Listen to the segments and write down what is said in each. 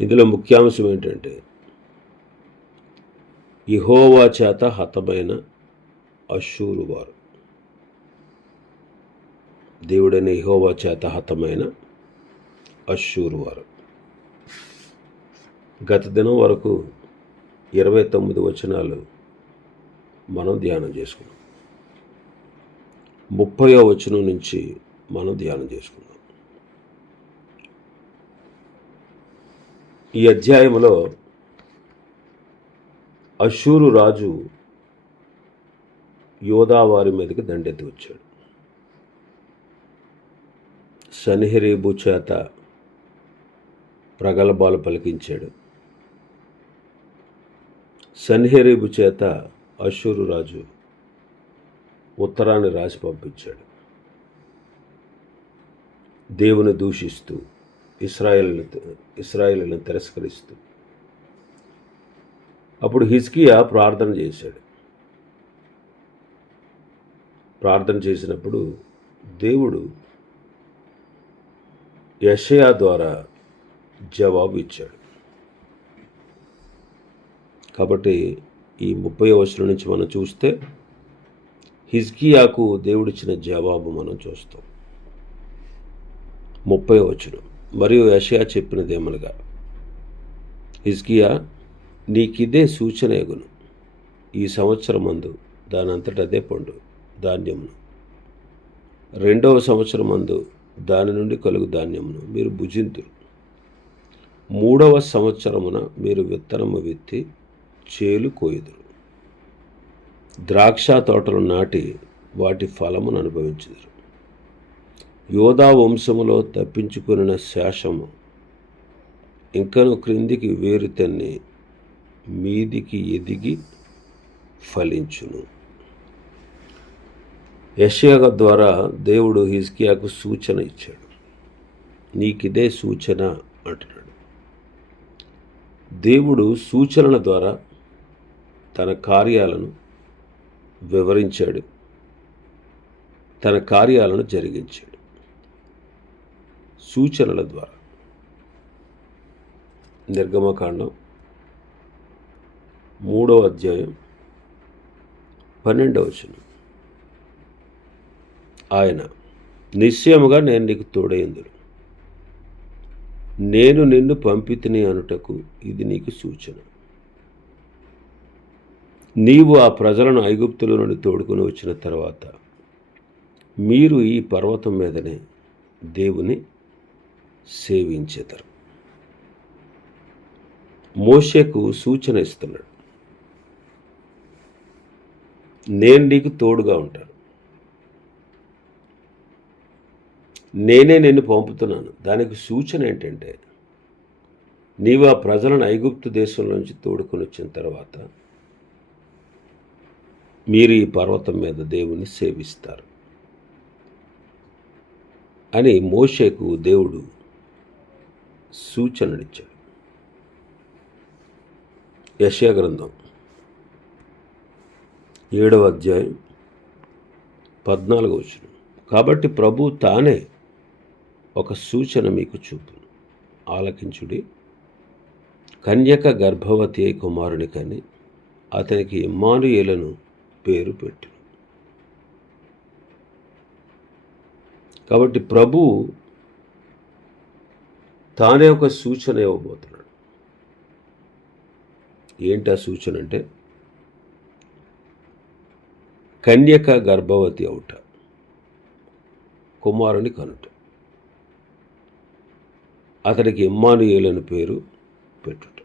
ఇందులో ముఖ్యాంశం ఏంటంటే ఇహోవా చేత హతమైన అశూరు వారు. దేవుడైన ఇహోవా చేత హతమైన అశూరు వారు. గత దినం వరకు ఇరవై తొమ్మిది వచనాలు మనం ధ్యానం చేసుకున్నాం. ముప్పయో వచనం నుంచి మనం ధ్యానం చేసుకున్నాం. ఈ అధ్యాయంలో అశూరు రాజు యోధావారి మీదకి దండెత్తి వచ్చాడు. సన్హెరీబు చేత ప్రగల్భాలు పలికించాడు. సన్హెరీబు చేత అశూరు రాజు ఉత్తరాన్ని రాసి పంపించాడు. దేవుని దూషిస్తూ ఇస్రాయల్ ఇస్రాయేల్ని తిరస్కరిస్తూ. అప్పుడు హిజ్కియా ప్రార్థన చేశాడు. ప్రార్థన చేసినప్పుడు దేవుడు యషయా ద్వారా జవాబు ఇచ్చాడు. కాబట్టి ఈ ముప్పై వచనం నుంచి మనం చూస్తే హిజ్కియాకు దేవుడిచ్చిన జవాబు మనం చూస్తాం. ముప్పై వచనం. మరియు యషయా చెప్పినదేమనగా హిజ్కియా నీకిదే సూచన ఎగును. ఈ సంవత్సరం మందు దానంతట అదే పండు ధాన్యమును. రెండవ సంవత్సరం మందు దాని నుండి కలుగు ధాన్యమును మీరు భుజింతురు. మూడవ సంవత్సరమున మీరు విత్తనము విత్తి చేలు కోయుదురు. ద్రాక్ష తోటలు నాటి వాటి ఫలమును అనుభవించుదురు. యోధా వంశములో తప్పించుకున్న శేషము ఇంకను క్రిందికి వేరు తన్ని మీదికి ఎదిగి ఫలించును. యషయాగ ద్వారా దేవుడు హిజ్కియాకు సూచన ఇచ్చాడు. నీకిదే సూచన అంటున్నాడు. దేవుడు సూచనల ద్వారా తన కార్యాలను వివరించాడు. తన కార్యాలను జరిగించాడు. సూచనల ద్వారా. నిర్గమకాండం మూడవ అధ్యాయం పన్నెండవ వచనం. ఆయన నిశ్చయముగా నేను నీకు తోడైందును నేను నిన్ను పంపితిని అనుటకు ఇది నీకు సూచన. నీవు ఆ ప్రజలను ఐగుప్తుల నుండి తోడుకొని వచ్చిన తర్వాత మీరు ఈ పర్వతం మీదనే దేవుని సేవించేతరు. మోషేకు సూచన ఇస్తున్నాడు. నేను నీకు తోడుగా ఉంటాను. నేనే నిన్ను పంపుతున్నాను. దానికి సూచన ఏంటంటే నీవు ఆ ప్రజలను ఐగుప్తు దేశంలో నుంచి తోడుకొని వచ్చిన తర్వాత మీరు ఈ పర్వతం మీద దేవుని సేవిస్తారు అని మోషేకు దేవుడు సూచననిచ్చాడు యశ్యా గ్రంథం ఏడవ అధ్యాయం పద్నాలుగు వచ్చిన కాబట్టి ప్రభు తానే ఒక సూచన మీకు చూపును ఆలకించుడి. కన్యక గర్భవతి కుమారుని కానీ అతనికి ఇమ్మానుయేలను పేరు పెట్టు. కాబట్టి ప్రభు తానే ఒక సూచన ఇవ్వబోతున్నాడు. ఏంటి ఆ సూచన అంటే? కన్యక గర్భవతి అవుట. కుమారుని కనుట. అతనికి ఇమ్మానుయేలని పేరు పెట్టుట.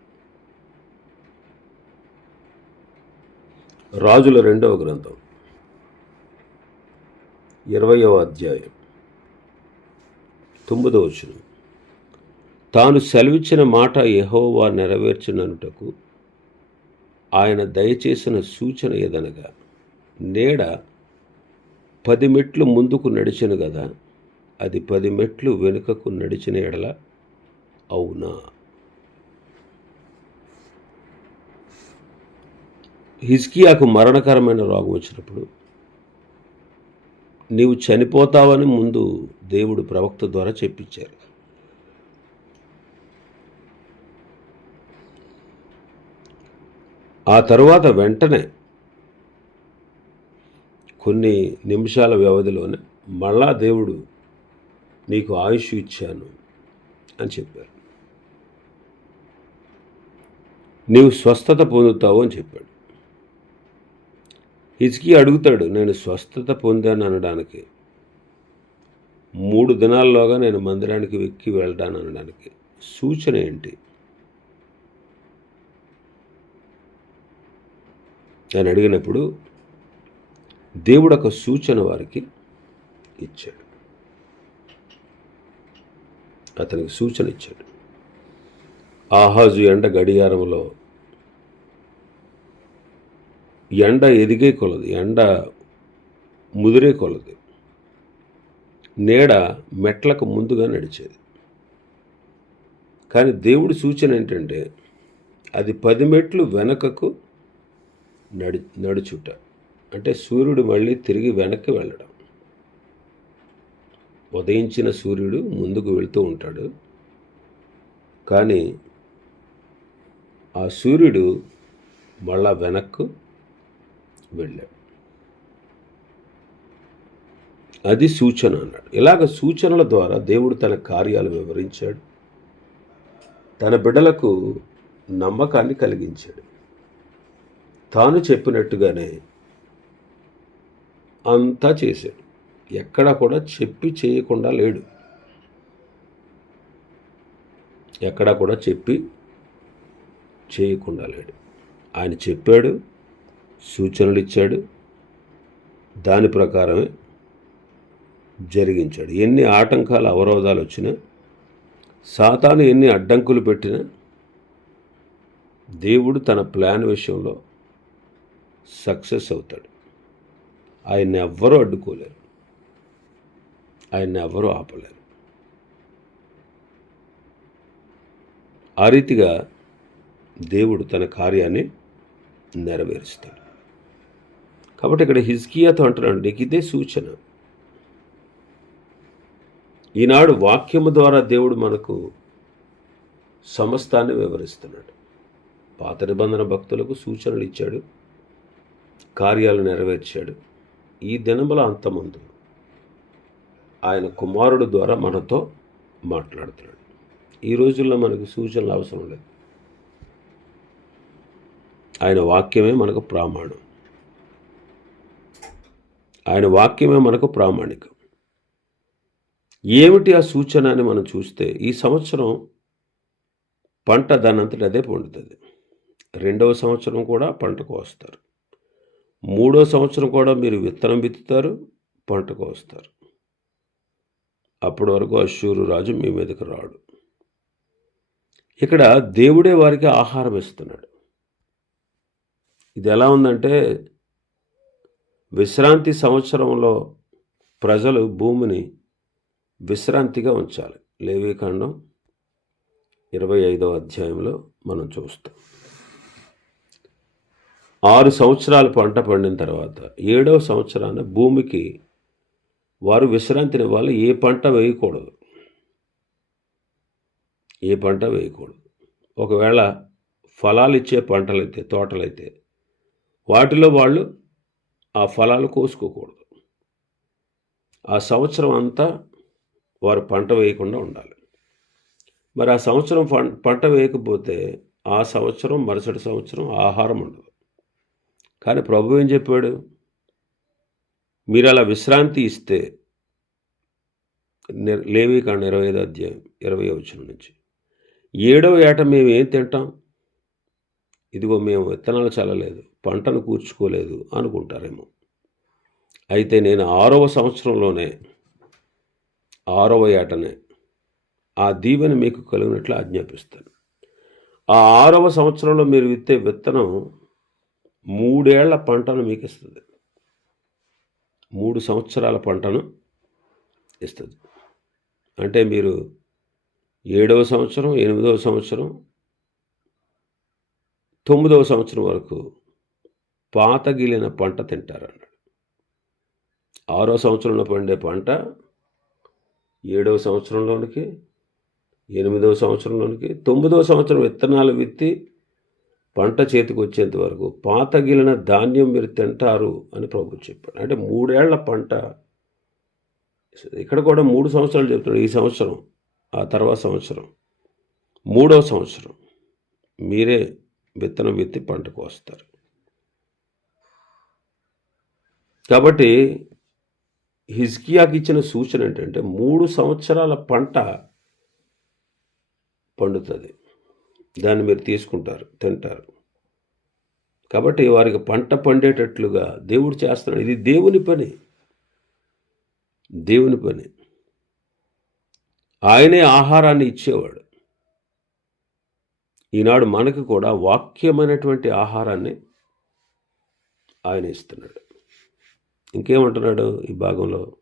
రాజుల రెండవ గ్రంథం. ఇరవయవ అధ్యాయం. తొమ్మిదవ వచనం. తాను సెలవిచ్చిన మాట యహోవా నెరవేర్చిననుటకు ఆయన దయచేసిన సూచన ఏదనగా నీడ పది మెట్లు ముందుకు నడిచను కదా అది పది మెట్లు వెనుకకు నడిచిన ఎడల అవునా? హిజ్కియాకు మరణకరమైన రోగం వచ్చినప్పుడు నీవు చనిపోతావని ముందు దేవుడు ప్రవక్త ద్వారా చెప్పించారు. ఆ తర్వాత వెంటనే కొన్ని నిమిషాల వ్యవధిలోనే మళ్ళా దేవుడు నీకు ఆయుష్ ఇచ్చాను అని చెప్పారు నీవు స్వస్థత పొందుతావు అని చెప్పాడు. హిజ్కి అడుగుతాడు నేను స్వస్థత పొందాను అనడానికి. మూడు దినాల్లోగా నేను మందిరానికి వెక్కి వెళ్తాను అనడానికి సూచన ఏంటి? అని అడిగినప్పుడు దేవుడు ఒక సూచన వారికి ఇచ్చాడు. అతనికి సూచన ఇచ్చాడు. ఆహాజు ఎండ గడియారంలో ఎండ ఎదిగే కొలది ఎండ ముదిరే కొలది. నీడ మెట్లకు ముందుగా నడిచేది. కానీ దేవుడి సూచన ఏంటంటే అది పది మెట్లు వెనకకు నడి నడుచుట. అంటే సూర్యుడు మళ్ళీ తిరిగి వెనక్కి వెళ్ళడం. ఉదయించిన సూర్యుడు ముందుకు వెళ్తూ ఉంటాడు. కానీ ఆ సూర్యుడు మళ్ళా వెనక్కు వెళ్ళాడు. అది సూచన అన్నాడు. ఇలాగ సూచనల ద్వారా దేవుడు తన కార్యాలు వివరించాడు. తన బిడ్డలకు నమ్మకాన్ని కలిగించాడు. తాను చెప్పినట్టుగానే అంతా చేశాడు. ఎక్కడా కూడా చెప్పి చేయకుండా లేడు. ఎక్కడా కూడా చెప్పి చేయకుండా లేడు. ఆయన చెప్పాడు సూచనలు ఇచ్చాడు దాని ప్రకారమే జరిగించాడు. ఎన్ని ఆటంకాలు అవరోధాలు వచ్చినా సాతాను ఎన్ని అడ్డంకులు పెట్టినా దేవుడు తన ప్లాన్ విషయంలో సక్సెస్ అవుతాడు. ఆయన్ని ఎవ్వరూ అడ్డుకోలేరు. ఆయన్ని ఎవ్వరూ ఆపలేరు. ఆ రీతిగా దేవుడు తన కార్యాన్ని నెరవేరుస్తాడు. కాబట్టి ఇక్కడ హిజ్కియాతో అంటున్నాడు నీకు ఇదే సూచన. ఈనాడు వాక్యము ద్వారా దేవుడు మనకు సమస్తాన్ని వివరిస్తున్నాడు. పాత నిబంధన భక్తులకు సూచనలు ఇచ్చాడు. కార్యాలు నెరవేర్చాడు. ఈ దినముల అంతముందు ఆయన కుమారుడు ద్వారా మనతో మాట్లాడుతున్నాడు. ఈ రోజుల్లో మనకు సూచనలు అవసరం లేదు. ఆయన వాక్యమే మనకు ప్రామాణం. ఆయన వాక్యమే మనకు ప్రామాణికం. ఏమిటి ఆ సూచన అని మనం చూస్తే ఈ సంవత్సరం పంట దానంతటి అదే పండుతుంది. రెండవ సంవత్సరం కూడా పంటకు వస్తారు. మూడో సంవత్సరం కూడా మీరు విత్తనం విత్తుతారు పంటకు వస్తారు. అప్పటి వరకు అశ్షూరు రాజు మీ మీదకి రాడు. ఇక్కడ దేవుడే వారికి ఆహారం ఇస్తున్నాడు. ఇది ఎలా ఉందంటే విశ్రాంతి సంవత్సరంలో ప్రజలు భూమిని విశ్రాంతిగా ఉంచాలి. లేవీకాండం ఇరవై ఐదవ అధ్యాయంలో మనం చూస్తాం. ఆరు సంవత్సరాలు పంట పండిన తర్వాత ఏడవ సంవత్సరాన భూమికి వారు విశ్రాంతినివ్వాలి. ఏ పంట వేయకూడదు. ఏ పంట వేయకూడదు. ఒకవేళ ఫలాలు ఇచ్చే పంటలైతే తోటలైతే వాటిలో వాళ్ళు ఆ ఫలాలు కోసుకోకూడదు. ఆ సంవత్సరం అంతా వారు పంట వేయకుండా ఉండాలి. మరి ఆ సంవత్సరం పం- పంట వేయకపోతే ఆ సంవత్సరం మరుసటి సంవత్సరం ఆహారం ఉండదు. కానీ ప్రభు ఏం చెప్పాడు? మీరు అలా విశ్రాంతి ఇస్తే లేవి లేవీకాండ ఇరవై ఐదు అధ్యాయం ఇరవై వచ్చిన నుంచి. ఏడవ ఏట మేము ఏం తింటాం? ఇదిగో మేము విత్తనాలు చల్లలేదు పంటను కూర్చుకోలేదు అనుకుంటారేమో. అయితే నేను ఆరవ సంవత్సరంలోనే ఆరవ ఏటనే ఆ దీవెన మీకు కలిగినట్లు ఆజ్ఞాపిస్తాను. ఆ ఆరవ సంవత్సరంలో మీరు విత్తే విత్తనం మూడేళ్ళ పంటను మీకు ఇస్తుంది మూడు సంవత్సరాల పంటను ఇస్తుంది. అంటే మీరు ఏడవ సంవత్సరం ఎనిమిదవ సంవత్సరం తొమ్మిదవ సంవత్సరం వరకు పాతగిలిన పంట తింటారన్నాడు. ఆరో సంవత్సరంలో పండే పంట ఏడవ సంవత్సరంలోనికి ఎనిమిదవ సంవత్సరంలోనికి తొమ్మిదవ సంవత్సరం విత్తనాలు విత్తి పంట చేతికి వచ్చేంత వరకు పాతగిలిన ధాన్యం మీరు తింటారు అని ప్రభు చెప్పాడు. అంటే మూడేళ్ళ పంట ఇక్కడ కూడా మూడు సంవత్సరాలు చెప్తున్నాడు. ఈ సంవత్సరం ఆ తర్వాత సంవత్సరం మూడవ సంవత్సరం మీరే విత్తనం విత్తి పంట కోస్తారు కాబట్టి హిజ్కియాకి ఇచ్చిన సూచన ఏంటంటే మూడు సంవత్సరాల పంట పండుతుంది. దాన్ని మీరు తీసుకుంటారు తింటారు. కాబట్టి వారికి పంట పండేటట్లుగా దేవుడు చేస్తున్నాడు. ఇది దేవుని పని. దేవుని పని. ఆయనే ఆహారాన్ని ఇచ్చేవాడు. ఈనాడు మనకు కూడా వాక్యమైనటువంటి ఆహారాన్ని ఆయన ఇస్తున్నాడు. ఇంకేమంటున్నాడు ఈ భాగంలో?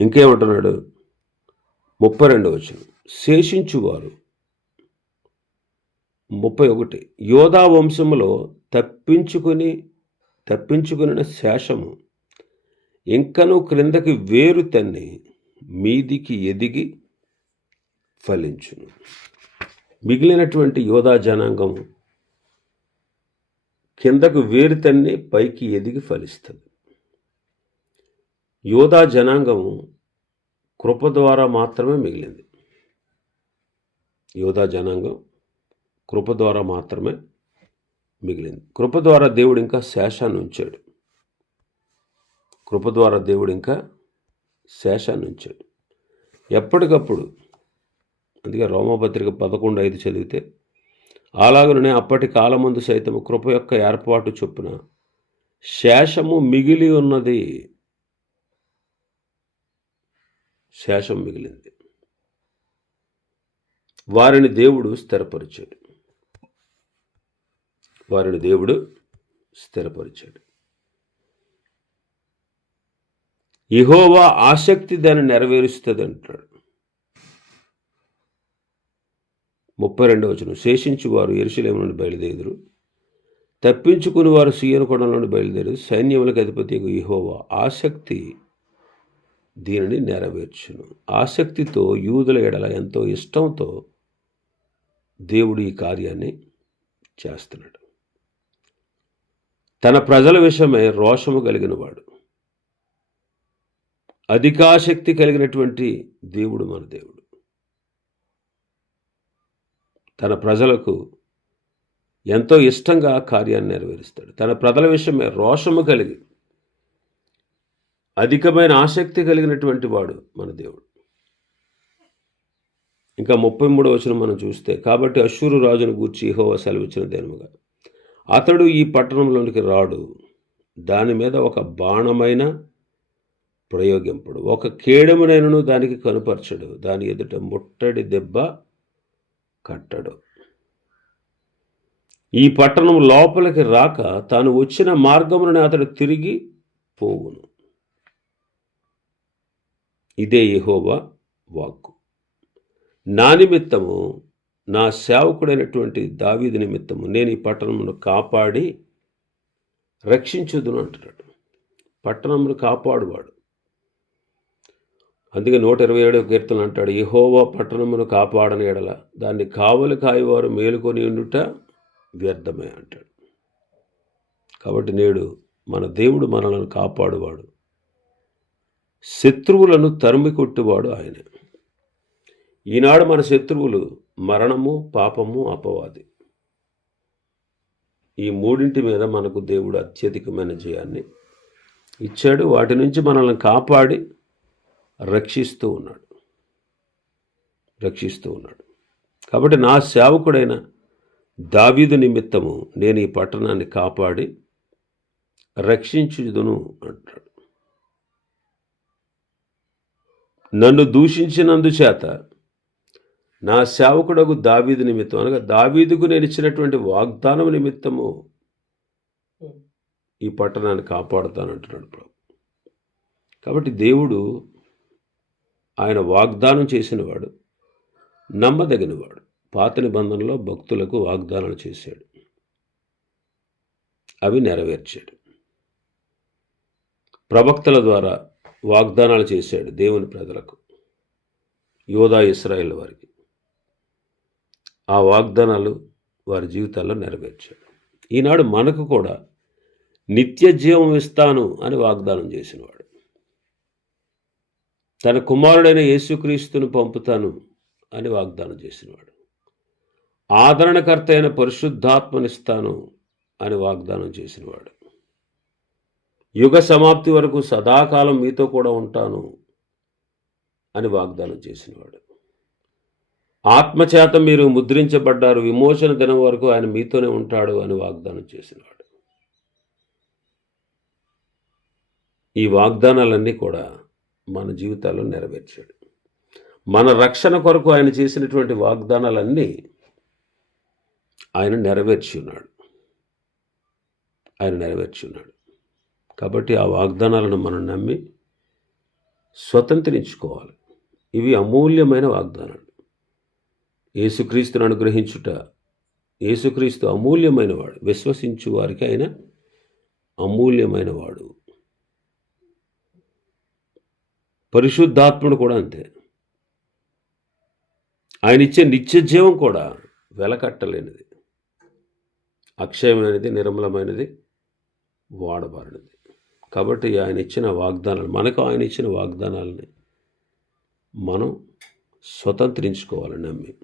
ఇంకేమంటున్నాడు? ముప్పై రెండు వచ్చిన శేషించువారు. ముప్పై ఒకటి. యోధా వంశములో తప్పించుకుని తప్పించుకుని శేషము ఇంకను క్రిందకి వేరు తన్ని మీదికి ఎదిగి ఫలించును. మిగిలినటువంటి యోధా జనాంగం కిందకు వేరు తన్ని పైకి ఎదిగి ఫలిస్తుంది. యోధా జనాంగం కృప ద్వారా మాత్రమే మిగిలింది. యోధా జనాంగం కృప ద్వారా మాత్రమే మిగిలింది. కృప ద్వారా దేవుడు ఇంకా శేషాన్ని ఉంచాడు. కృప ద్వారా దేవుడు ఇంకా శేషాన్ని ఉంచాడు. ఎప్పటికప్పుడు అందుకే రోమపత్రిక పదకొండు ఐదు చదివితే అలాగనే అప్పటి కాలమందు సైతం కృప యొక్క ఏర్పాటు చొప్పున శేషము మిగిలి ఉన్నది శేషం మిగిలింది. వారిని దేవుడు స్థిరపరిచాడు. వారిని దేవుడు స్థిరపరిచాడు. ఇహోవా ఆసక్తి దాన్ని నెరవేరుస్తుంది అంటాడు ముప్పై రెండవ వచనం. శేషించి వారు ఎరుసలేము నుండి తప్పించుకుని వారు సీయన కొండలోని బయలుదేరు సైన్యములకు అధిపతి ఇహోవా ఆసక్తి దీనిని నెరవేర్చును. ఆసక్తితో యూదుల ఎడల ఎంతో ఇష్టంతో దేవుడు ఈ కార్యాన్ని చేస్తున్నాడు. తన ప్రజల విషయమే రోషము కలిగినవాడు. అధికాశక్తి కలిగినటువంటి దేవుడు మన దేవుడు. తన ప్రజలకు ఎంతో ఇష్టంగా కార్యాన్ని నెరవేరుస్తాడు. తన ప్రజల విషయమే రోషము కలిగి అధికమైన ఆసక్తి కలిగినటువంటి వాడు మన దేవుడు. ఇంకా ముప్పై మూడో వచ్చిన మనం చూస్తే కాబట్టి అశ్వరు రాజును గూర్చి హోవ సెలవిచ్చిన దేనముగా అతడు ఈ పట్టణంలోనికి రాడు. దాని మీద ఒక బాణమైన ప్రయోగింపడు ఒక కేడమునైనను దానికి కనుపరచడు. దాని ఎదుట ముట్టడి దెబ్బ కట్టడు. ఈ పట్టణం లోపలికి రాక తాను వచ్చిన మార్గమునని అతడు తిరిగి పోవును. ఇదే యహోవా వాక్కు. నా నిమిత్తము నా సేవకుడైనటువంటి దావీది నిమిత్తము నేను ఈ పట్టణమును కాపాడి రక్షించుదును అంటున్నాడు. పట్టణమును కాపాడువాడు. అందుకే నూట ఇరవై ఏడవ కీర్తనలు అంటాడు యహోవా పట్టణమును కాపాడని ఎడల దాన్ని కావలి కాయవారు మేలుకొని ఉండుట వ్యర్థమే అంటాడు. కాబట్టి నేడు మన దేవుడు మనలను కాపాడువాడు. శత్రువులను తరిమి కొట్టువాడు ఆయనే. ఈనాడు మన శత్రువులు మరణము పాపము అపవాది. ఈ మూడింటి మీద మనకు దేవుడు అత్యధికమైన జయాన్ని ఇచ్చాడు. వాటి నుంచి మనల్ని కాపాడి రక్షిస్తూ ఉన్నాడు. రక్షిస్తూ ఉన్నాడు. కాబట్టి నా సేవకుడైన దావీదు నిమిత్తము నేను ఈ పట్టణాన్ని కాపాడి రక్షించుదును అంటాడు. నన్ను దూషించినందుచేత నా సేవకుడకు దావీదు నిమిత్తం అనగా దావీదుకు నేను ఇచ్చినటువంటి వాగ్దానం నిమిత్తము ఈ పట్టణాన్ని కాపాడుతానంటున్నాడు ప్రభు. కాబట్టి దేవుడు ఆయన వాగ్దానం చేసినవాడు నమ్మదగినవాడు పాత నిబంధనలో భక్తులకు వాగ్దానాలు చేశాడు. అవి నెరవేర్చాడు. ప్రవక్తల ద్వారా వాగ్దానాలు చేశాడు దేవుని ప్రజలకు యోధా ఇస్రాయేల్ వారికి. ఆ వాగ్దానాలు వారి జీవితాల్లో నెరవేర్చాడు. ఈనాడు మనకు కూడా నిత్య జీవం ఇస్తాను అని వాగ్దానం చేసినవాడు. తన కుమారుడైన యేసుక్రీస్తును పంపుతాను అని వాగ్దానం చేసినవాడు. ఆదరణకర్త అయిన పరిశుద్ధాత్మనిస్తాను అని వాగ్దానం చేసినవాడు. యుగ సమాప్తి వరకు సదాకాలం మీతో కూడా ఉంటాను అని వాగ్దానం చేసినవాడు. ఆత్మచేత మీరు ముద్రించబడ్డారు విమోచన దినం వరకు ఆయన మీతోనే ఉంటాడు అని వాగ్దానం చేసినవాడు. ఈ వాగ్దానాలన్నీ కూడా మన జీవితాల్లో నెరవేర్చాడు. మన రక్షణ కొరకు ఆయన చేసినటువంటి వాగ్దానాలన్నీ ఆయన నెరవేర్చి ఉన్నాడు ఆయన నెరవేర్చి ఉన్నాడు కాబట్టి ఆ వాగ్దానాలను మనం నమ్మి స్వతంత్రించుకోవాలి. ఇవి అమూల్యమైన వాగ్దానాలు. యేసుక్రీస్తును అనుగ్రహించుట యేసుక్రీస్తు అమూల్యమైన వాడు విశ్వసించు వారికి ఆయన అమూల్యమైన వాడు. పరిశుద్ధాత్ముడు కూడా అంతే. ఆయన ఇచ్చే నిత్య జీవం కూడా వెలకట్టలేనిది. అక్షయమైనది నిర్మలమైనది వాడబారినది. కాబట్టి ఆయన ఇచ్చిన వాగ్దానాలు మనకు ఆయన ఇచ్చిన వాగ్దానాలని మనం స్వతంత్రించుకోవాలని నమ్మి.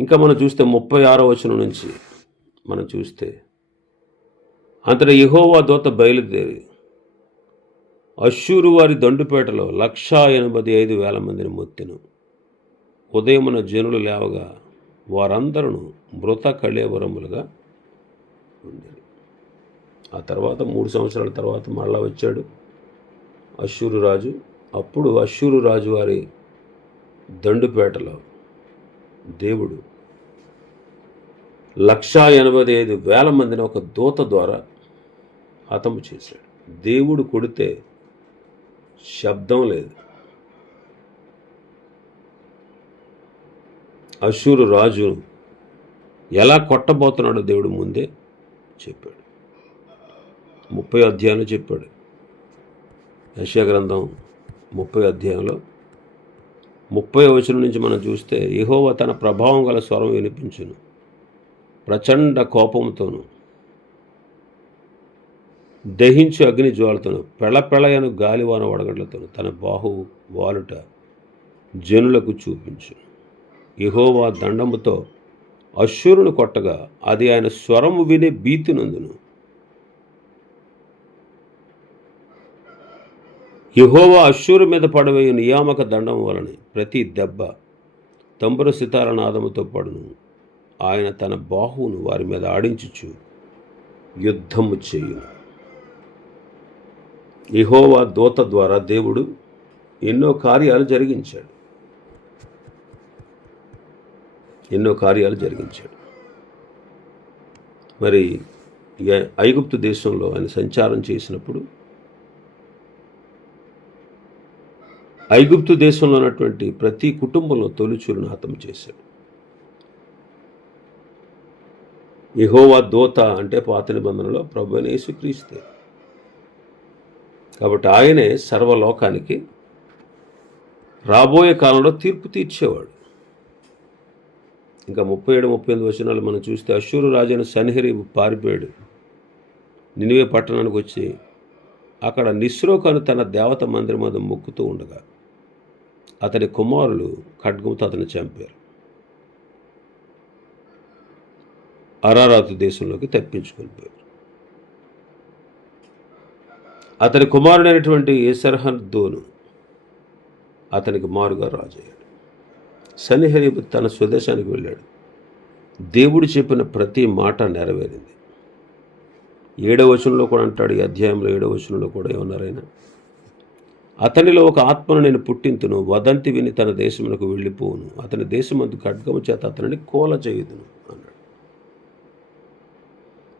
ఇంకా మనం చూస్తే ముప్పై ఆరో వచనం నుంచి మనం చూస్తే అంతట యహోవా దూత బయలుదేరి అశ్షూరు వారి దండుపేటలో లక్షా ఎనభై ఐదు వేల మందిని మొత్తెను. ఉదయమున జనులు లేవగా వారందరూ మృత కళేవరములుగా ఉండేది ఆ తర్వాత మూడు సంవత్సరాల తర్వాత మళ్ళా వచ్చాడు అశ్షూరు రాజు. అప్పుడు అశ్షూరు రాజు వారి దండుపేటలో దేవుడు లక్షా ఎనభై ఐదు వేల మందిని ఒక దూత ద్వారా హతము చేశాడు. దేవుడు కొడితే శబ్దం లేదు. అశూరు రాజు ఎలా కొట్టబోతున్నాడో దేవుడు ముందే చెప్పాడు. ముప్పై అధ్యాయంలో చెప్పాడు. యశా గ్రంథం ముప్పై అధ్యాయంలో ముప్పై వచనం నుంచి మనం చూస్తే యహోవ తన ప్రభావం గల స్వరం వినిపించును. ప్రచండ కోపంతోను దహించు అగ్ని జ్వాలతోను పెళపెళయను గాలివాన వడగడ్లతోను తన బాహు వాలుట జనులకు చూపించు యహోవా దండముతో అశ్వరును కొట్టగా అది ఆయన స్వరము విని భీతినందును యహోవా అశ్షూరు మీద పడవేయు నియామక దండం వలన ప్రతి దెబ్బ తంబుర సితార నాదముతో పడును. ఆయన తన బాహువును వారి మీద ఆడించుచు యుద్ధము చేయును. యహోవా దూత ద్వారా దేవుడు ఎన్నో కార్యాలు జరిగించాడు. ఎన్నో కార్యాలు జరిగించాడు. మరి ఐగుప్తు దేశంలో ఆయన సంచారం చేసినప్పుడు ఐగుప్తు దేశంలో ఉన్నటువంటి ప్రతి కుటుంబంలో తొలిచూరును హతం చేశాడు. యెహోవా దోత అంటే పాత నిబంధనలో ప్రభు యేసుక్రీస్తే. కాబట్టి ఆయనే సర్వలోకానికి రాబోయే కాలంలో తీర్పు తీర్చేవాడు. ఇంకా ముప్పై ఏడు ముప్పై ఎనిమిది వచనాలు మనం చూస్తే అశ్షూరు రాజైన సన్హరి పారిపోయాడు. నినివే పట్టణానికి వచ్చి అక్కడ నిస్రోకను తన దేవత మందిరం మీద మొక్కుతూ ఉండగా అతని కుమారులు ఖడ్గంతో అతను చంపారు. అరారాతు దేశంలోకి తప్పించుకొని పోయారు. అతని కుమారుడైనటువంటి ఏసర్హద్దోను అతనికి మారుగా రాజయ్యాడు. సన్నిహరీబు తన స్వదేశానికి వెళ్ళాడు. దేవుడు చెప్పిన ప్రతి మాట నెరవేరింది. ఏడవ వచనంలో కూడా అంటాడు ఈ అధ్యాయంలో ఏడవ వచనంలో కూడా ఏమన్నారైనా అతనిలో ఒక ఆత్మను నేను పుట్టింతును వదంతి విని తన దేశమునకు వెళ్ళిపోవును. అతని దేశమందు ఖడ్గము చేత అతనిని కోల చేయుదును అన్నాడు.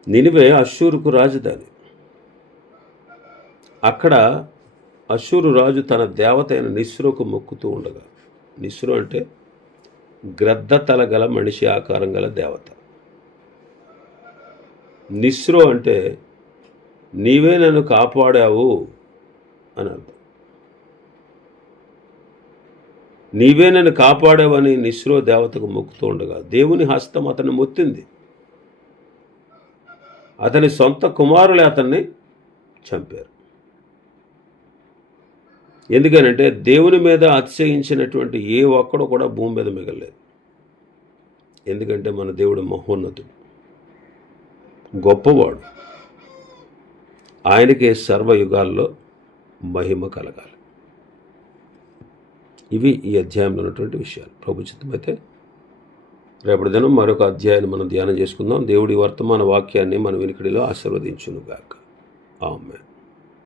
నినివే అశ్షూరుకు రాజధాని. అక్కడ అశ్షూరు రాజు తన దేవత అయిన నిస్రోకు మొక్కుతూ ఉండగా నిస్రో అంటే గ్రద్ద తల గల మనిషి ఆకారం గల దేవత. నిస్రో అంటే నీవే నన్ను కాపాడావు అని అర్థం. నీవే నన్ను కాపాడావని నిస్రో దేవతకు మొక్కుతూ ఉండగా దేవుని హస్తం అతన్ని మొత్తింది. అతని సొంత కుమారులే అతన్ని చంపారు. ఎందుకనంటే దేవుని మీద అతిశయించినటువంటి ఏ ఒక్కడు కూడా భూమి మీద మిగలలేదు. ఎందుకంటే మన దేవుడు మహోన్నతుడు గొప్పవాడు. ఆయనకే సర్వయుగాల్లో మహిమ కలగాలి. ఇవి ఈ అధ్యాయంలో ఉన్నటువంటి విషయాలు. ప్రభు చిత్తమైతే రేపటి దినం మరొక అధ్యాయాన్ని మనం ధ్యానం చేసుకుందాం. దేవుడి వర్తమాన వాక్యాన్ని మన వెనుకడిలో ఆశీర్వదించునుగాక. ఆమె